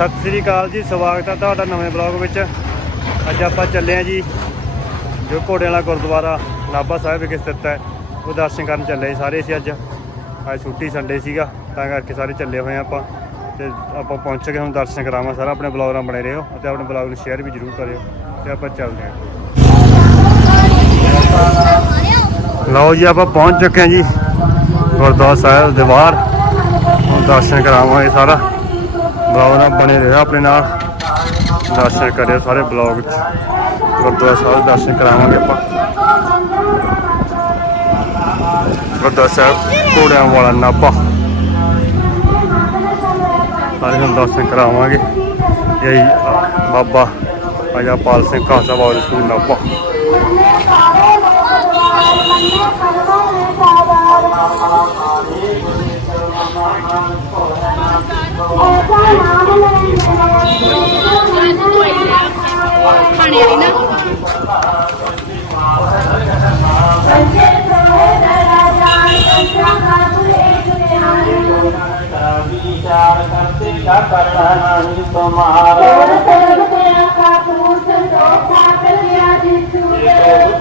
ਸਤਿ ਸ੍ਰੀ ਅਕਾਲ ਜੀ, ਸਵਾਗਤ ਹੈ ਤੁਹਾਡਾ ਨਵੇਂ ਬਲੌਗ ਵਿੱਚ। ਅੱਜ ਆਪਾਂ ਚੱਲੇ ਹਾਂ ਜੀ, ਜੋ ਘੋੜੇ ਵਾਲਾ ਗੁਰਦੁਆਰਾ ਨਾਭਾ ਸਾਹਿਬ ਵਿਖੇ ਸਥਿਤ ਹੈ। ਉਹ ਦਰਸ਼ਨ ਕਰਨ ਚੱਲੇ ਸਾਰੇ ਸੀ ਅੱਜ। ਅੱਜ ਛੁੱਟੀ ਸੰਡੇ ਸੀਗਾ, ਤਾਂ ਕਰਕੇ ਸਾਰੇ ਚੱਲੇ ਹੋਏ ਹਾਂ ਆਪਾਂ। ਤੇ ਆਪਾਂ ਪਹੁੰਚ ਗਏ ਹੁਣ ਦਰਸ਼ਨ ਕਰਾਵਾਂ ਸਾਰਾ ਆਪਣੇ ਬਲੌਗ ਨਾਲ ਬਣੇ ਰਹੋ ਅਤੇ ਆਪਣੇ ਬਲੌਗ ਨੂੰ ਸ਼ੇਅਰ ਵੀ ਜ਼ਰੂਰ ਕਰਿਓ ਤੇ ਆਪਾਂ ਚੱਲਦੇ ਹਾਂ। ਲਓ ਜੀ, ਆਪਾਂ ਪਹੁੰਚ ਚੁੱਕੇ ਹਾਂ ਜੀ ਗੁਰਦੁਆਰਾ ਸਾਹਿਬ ਦੇ ਬਾਹਰ ਹੁਣ ਦਰਸ਼ਨ ਕਰਾਵਾਂਗੇ ਸਾਰਾ। ਬਲੌਗ ਨਾਲ ਬਣੇ ਰਹੋ, ਆਪਣੇ ਨਾਲ। ਦਰਸ਼ਨ ਕਰਿਓ ਸਾਰੇ ਬਲੌਗ ਵਿੱਚ ਗੁਰਦੁਆਰਾ ਸਾਹਿਬ ਦਰਸ਼ਨ ਕਰਾਵਾਂਗੇ ਆਪਾਂ। ਗੁਰਦੁਆਰਾ ਸਾਹਿਬ ਘੋੜਿਆਂ ਵਾਲਾ ਨਾਭਾ। ਸਾਰੇ ਨੂੰ ਦਰਸ਼ਨ ਕਰਾਵਾਂਗੇ। ਇਹ ਬਾਬਾ ਅਜਾਪਾਲ ਸਿੰਘ ਖਾਲਸਾ ਬਾਬਾ ਸਕੂਲ ਨਾਭਾ। करना तुम्हारा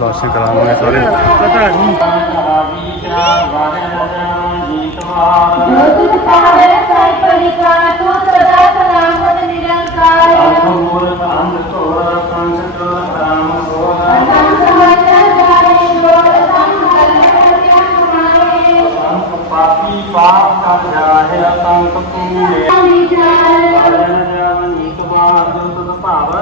ਦਰਸ਼ਨ ਕਰਾਵਾਂਗੇ ਸਾਰੇ। ਪਤਾ ਨਹੀਂ ਪਾਪੀ ਪਾਪ ਕਰ ਜਾਹਿ ਅਤੰਕ ਪੂਰੇ।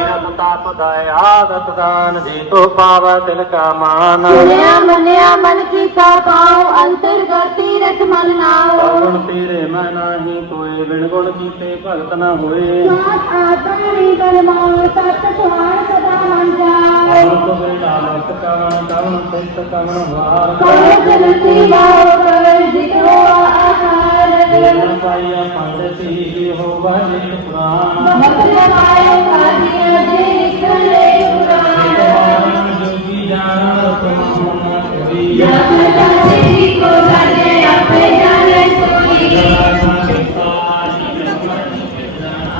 ਲਤਾਪ ਦਾ ਆਦਤ ਦਾਨ ਜੀ ਤੋ ਪਾਵਾ ਤਿਲ ਕਾ ਮਾਨ। ਸੁਣਿਆ ਮੰਨਿਆ ਮਨ ਕੀਤਾ ਪਾਉ ਅੰਤਰਗਤੀ ਰਸ ਮਨ ਨਾਉ। ਗੁਣ ਤੇਰੇ ਮੈਂ ਨਾਹੀ ਕੋਏ ਬਿਨ ਗੁਣ ਕੀਤੇ ਭਗਤ ਨਾ ਹੋਏ। ਸਾਥ ਆਤਮੀ ਕਰਮਾਉ ਸਤ ਸੁਹਾਣ ਸਦਾ ਮਨ ਜਾਏ ਆਪ ਬੇਟਾ ਲਤ ਕਵਣ ਕਵਣ ਤਿਤ ਕਵਣ ਵਾਰ। ਕਉ ਜਨਤੀ ਲਾਉ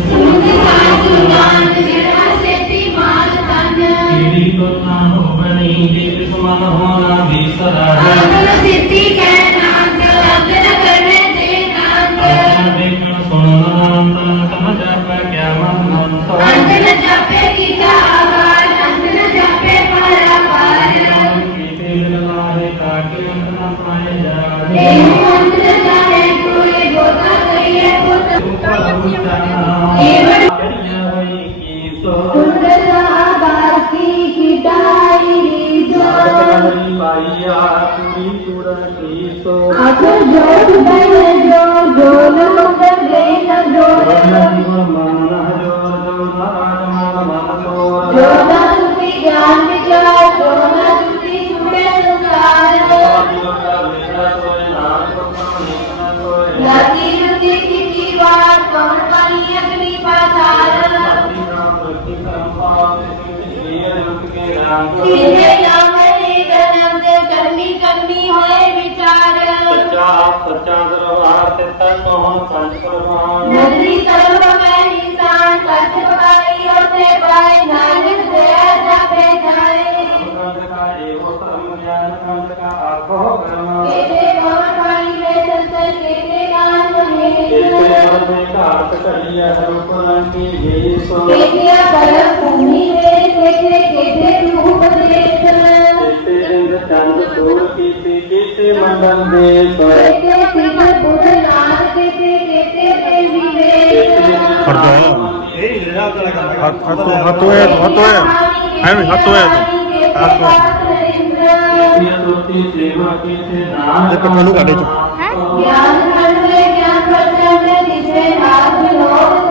ਸੁਣ ਸਾਸ ਸੁਨਾਨ ਜਿਹੜਾ ਸੇਤੀ ਮਾਲ ਤਨ ਅਗਲ ਸਿੱਧੀ ਕਹਿ ਨਾਂਦ ਅਗਲ ਕਰਨੇ ਦੇ ਨਾਂਦ ਅੰਤ ਨ ਜਾਪੇ ਕੀਤਾ ਆਵਾਜ਼ ਅੰਤ ਨ ਜਾਪੇ ਪਰਾਵਾਰ ਇਹ ਅੰਤ ਨ तो अगर जो खुदाई है जो जो लोग कर देना जो जो ना तुम्हें ज्ञान विचार जो ना तुम्हें छुपे संसार लगी रुचि की बात कौन पानी अग्नि पाताल सीधे नाम ਸੱਚਾ ਸੱਚਾ ਦਰਬਾਰ ਤੇ ਤਨ ਮੋਹ ਪੰਜ ਪ੍ਰਮਾਨ। ਨੰਦੀ ਕਰਮ ਮੈਂ ਨਿਸ਼ਾਨ ਕੱਟ ਪਾਈ ਉਤੇ ਪਾਏ ਨਾਨਕ ਦਇਆ ਜਾਪੇ ਜਾਏ। ਖੰਡ ਕਾ ਇਹੋ ਧਰਮ ਗਿਆਨ ਖੰਡ ਕਾ ਆਖੋ ਕਰਮ। ਕੇਤੇ ਕੋਣ ਪਾਣੀ ਵੇ ਸੰਤਰ ਕੇਤੇ ਕਾਨ ਕੇਤੇ ਮਹੇਸ਼ ਮਨ ਮੇ ਘਾਟ ਘੜੀਐ ਰੂਪ ਲੰਕੀ ਜੀ ਸੋ ਕੇਤੇ ਕਰਮ ਭੂਮੀ ਵੇ ਕੇਤੇ ਕੇਤੇ ਕੇਤੇ ਚੰਦ ਸੂਰ ਕੀਤੇ ਕੇਤੇ ਮੰਡਲ ਦੇ ਸੋ ਕੇਤੇ ਸਿਰ ਬੁੱਧ ਨਾਦ ਕੇਤੇ ਕੇਤੇ ਦੇਵੀ ਵੇ ਇਹ ਜਿਹੜਾ ਵਾਲਾ ਕੰਮ ਹੱਥ ਹੱਥ ਹੱਥ ਹੋਇਆ ਹੱਥ ਹੋਇਆ ਐਵੇਂ ਹੱਥ ਹੋਇਆ ਤੂੰ ਹੱਥ ਹੋਇਆ ਕੀਤੀਆਂ ਦੁਰਤੀ ਸੇਵਾ ਕੀਤੇ ਨਾਮ ਇਹ ਪੱਖਾ ਨੂੰ ਕੱਢ ਚੋ। ਗਿਆਨ ਖੰਡ ਲੈ ਗਿਆਨ ਪ੍ਰਚੰਡ ਜਿਸੇ ਹਾਥ ਲੋਕ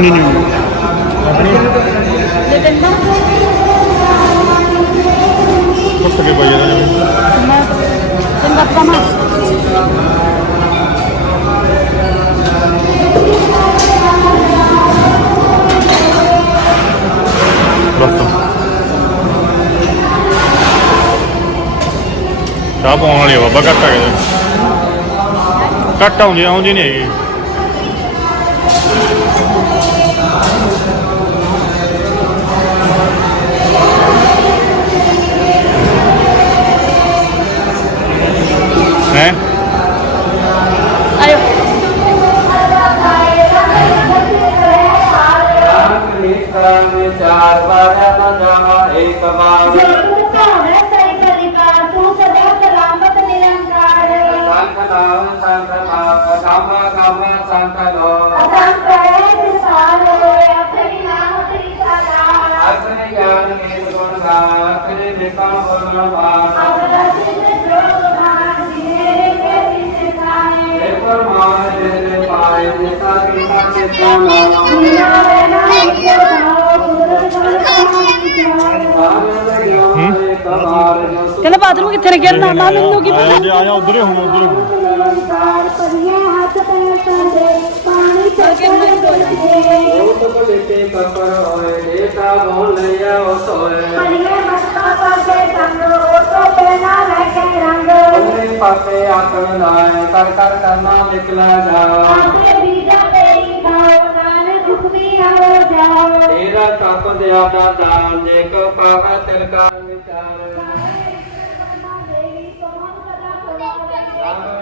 ਕੁਝ ਨਹੀਂ ਉਹ ਕੋਈ ਨਹੀਂ ਨਹੀਂ ਆਪਣੀ ਕੁੱਟ ਕੇ ਪਾਈ ਜਾਂਦਾ ਬਸ ਚਾਹ ਪਾਉਣ ਵਾਲੀ ਆ ਬਾਬਾ ਘੱਟ ਆ ਗਿਆ ਕਾਮਾ ਕਾਮਾ ਸੰਖ ਲੋ ਅਗਨੇ ਗਿਆਨ ਕੇ ਗੁਣ ਗਾ ਕਰੇ ਵਿਕਾ ਬੋਲਣ ਬਾਰ ਏ ਪਰਮਾਨ ਦੇ ਪਾਏ ਜਿਸਾ ਕੀ ਮਾਤੇ ਜਾਨਾ ਕਹਿੰਦਾ ਬਾਥਰੂਮ ਕਿੱਥੇ ਲੱਗਿਆ ਨਾਨਾ ਮੈਨੂੰ ਕੀ ਪਤਾ? ਆਇਆ ਆਇਆ ਉਧਰ ਹੀ ਹੁਣ ਉਧਰ ਹੀ ਕਪਰ ਹੋਏ ਦੇਖਾ ਬੋਲ ਲਿਆ ਉਸ ਹੋਏ ਉਹਨੇ ਪਾਸੇ ਆਤਮ ਲਾਏ ਕਰ ਕਰ ਕਰਨਾ ਨਿਕਲਾ ਜਾ ਤੇਰਾ ਤਪ ਦਿਆ ਦਾ ਦਾਨ ਜੇ ਕੋ ਪਾਵੈ ਤਿਲ ਕਾ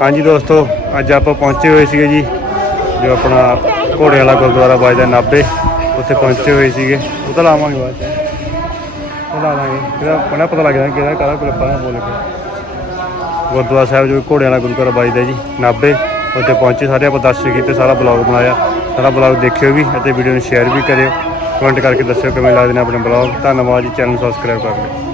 ਹਾਂਜੀ ਦੋਸਤੋ, ਅੱਜ ਆਪਾਂ ਪਹੁੰਚੇ ਹੋਏ ਸੀਗੇ ਜੀ, ਜੋ ਆਪਣਾ ਘੋੜੇ ਵਾਲਾ ਗੁਰਦੁਆਰਾ ਵੱਜਦਾ ਨਾਭੇ, ਉੱਥੇ ਪਹੁੰਚੇ ਹੋਏ ਸੀਗੇ। ਉਹ ਤਾਂ ਲਾਵਾਂਗੇ ਬਾਅਦ ਚ। ਉਹ ਲਾ ਲਾਂਗੇ। ਇਹਦਾ ਪਤਾ ਲੱਗ ਜਾਂਦਾ ਕਿਹੜਾ ਕਾਹਦਾ ਕੁਲਪਾ ਨਾ ਬੋਲ ਕੇ। ਗੁਰਦੁਆਰਾ ਸਾਹਿਬ ਜੋ ਘੋੜੇ ਵਾਲਾ ਗੁਰਦੁਆਰਾ ਵੱਜਦਾ ਜੀ, ਨਾਭੇ, ਉੱਥੇ ਪਹੁੰਚੇ। ਸਾਰੇ ਆਪਾਂ ਦਰਸ਼ਨ ਕੀਤੇ, ਸਾਰਾ ਬਲੌਗ ਬਣਾਇਆ। ਸਾਰਾ ਬਲੌਗ ਦੇਖਿਓ ਵੀ ਅਤੇ ਵੀਡੀਓ ਨੂੰ ਸ਼ੇਅਰ ਵੀ ਕਰਿਓ। ਕਮੈਂਟ ਕਰਕੇ ਦੱਸਿਓ ਕਿਵੇਂ ਲੱਗਦੇ ਨੇ ਆਪਣੇ ਬਲੌਗ ਧੰਨਵਾਦ ਜੀ ਚੈਨਲ ਨੂੰ ਸਬਸਕ੍ਰਾਈਬ ਕਰ ਲਿਓ